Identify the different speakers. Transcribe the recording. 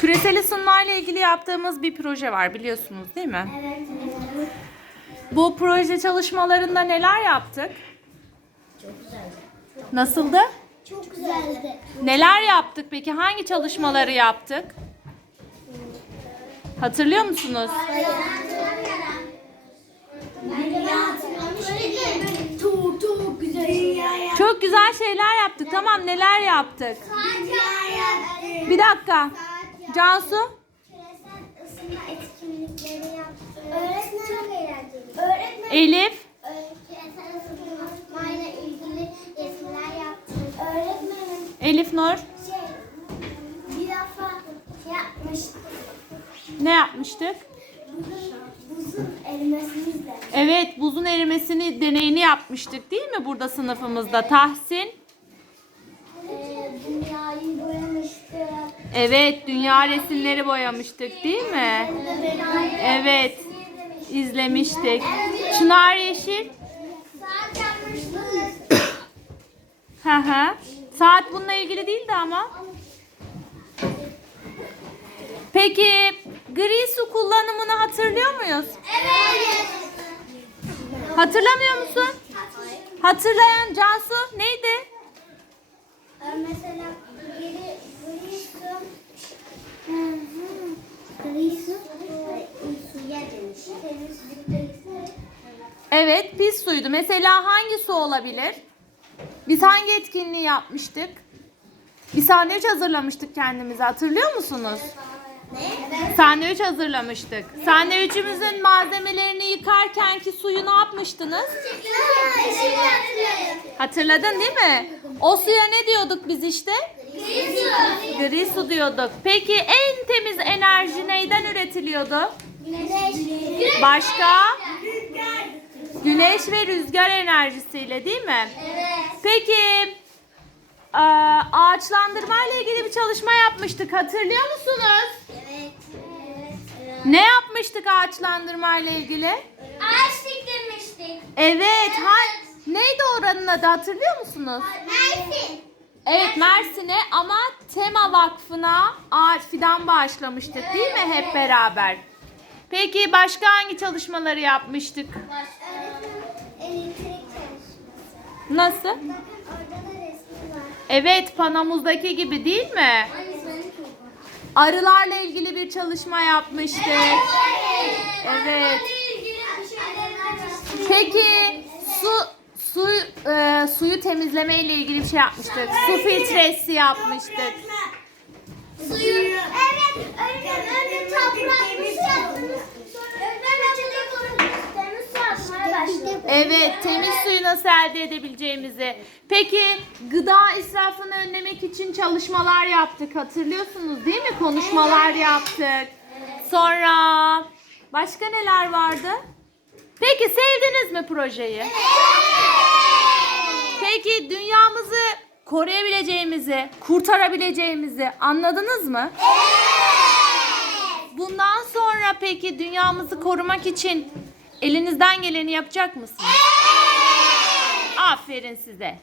Speaker 1: Küresel ısınma ile ilgili yaptığımız bir proje var biliyorsunuz değil mi?
Speaker 2: Evet.
Speaker 1: Bu proje çalışmalarında neler yaptık?
Speaker 2: Çok güzeldi.
Speaker 1: Nasıldı?
Speaker 2: Çok güzeldi.
Speaker 1: Neler yaptık peki? Hangi çalışmaları yaptık? Hatırlıyor musunuz?
Speaker 2: Çok çok güzel. Dünyaya.
Speaker 1: Çok güzel şeyler yaptık. Tamam neler yaptık? Bir dakika. Cansu?
Speaker 2: Küresel ısınma etkinlikleri yaptık. Öğretmen çok eğlenceli. Öğretmen
Speaker 1: Elif?
Speaker 2: küresel ısınmayla ilgili resimler yaptık. Öğretmenim
Speaker 1: Elif Nur?
Speaker 2: şey bir defa şey yapmıştık.
Speaker 1: Ne yapmıştık?
Speaker 2: Buzun, buzun erimesini izledik.
Speaker 1: Evet buzun erimesini deneyini yapmıştık değil mi burada sınıfımızda? Tahsin?
Speaker 2: Ee, boyamıştık.
Speaker 1: Evet dünya resimleri boyamıştık değil mi? Evet izlemiştik. Çınar Yeşil? Hı hı. Saat bununla ilgili değildi ama. Peki gri su kullanımını hatırlıyor muyuz?
Speaker 2: Evet.
Speaker 1: Hatırlamıyor musun? Hatırlayan Cansu neydi?
Speaker 2: Ee, Mesela gri, gri su Hı hı. Gri su e, suya dönüşür. Temiz su dönüşür.
Speaker 1: Evet pis suydu. Mesela hangi su olabilir? Biz hangi etkinliği yapmıştık? Bir sandviç hazırlamıştık kendimize hatırlıyor musunuz?
Speaker 2: Ne?
Speaker 1: Sandviç hazırlamıştık. Sandviçimizin malzemelerini yıkarken ki suyu ne yapmıştınız? Hatırladın değil mi? O suya ne diyorduk biz işte? Gri su diyorduk. Peki en temiz enerji neyden üretiliyordu?
Speaker 2: Güneş.
Speaker 1: Başka? Güneş ve rüzgar enerjisiyle değil mi?
Speaker 2: Evet.
Speaker 1: Peki eee, ağaçlandırma ile ilgili bir çalışma yapmıştık. Hatırlıyor musunuz?
Speaker 2: Evet. Evet.
Speaker 1: Ne yapmıştık ağaçlandırma ile ilgili?
Speaker 2: Ağaç diktirmiştik.
Speaker 1: Evet. Ha, neydi oranın adı hatırlıyor musunuz?
Speaker 2: Mersin.
Speaker 1: Evet Mersin'e ama Tema Vakfı'na ağaç fidan bağışlamıştık değil mi hep beraber? Peki başka hangi çalışmaları yapmıştık?
Speaker 2: Elektrik çalışması.
Speaker 1: Nasıl?
Speaker 2: Bakın orada da resmi var.
Speaker 1: Evet panomuzdaki gibi değil mi? Arılarla ilgili bir çalışma yapmıştık. Evet. Peki su su e, suyu temizleme ile ilgili bir şey yapmıştık. Su filtresi yapmıştık.
Speaker 2: Suyu. Evet. Önce önce toprak bir şey yaptınız. Öğretmen önce korudunuz. Temiz su atmaya başladık.
Speaker 1: Evet, temiz suyu nasıl elde edebileceğimizi. Peki gıda israfını önlemek için çalışmalar yaptık. Hatırlıyorsunuz değil mi? Konuşmalar yaptık. Sonra başka neler vardı? Peki sevdiniz mi projeyi? Peki dünyamızı koruyabileceğimizi, kurtarabileceğimizi anladınız mı? Bundan sonra peki dünyamızı korumak için elinizden geleni yapacak mısınız? Aferin size.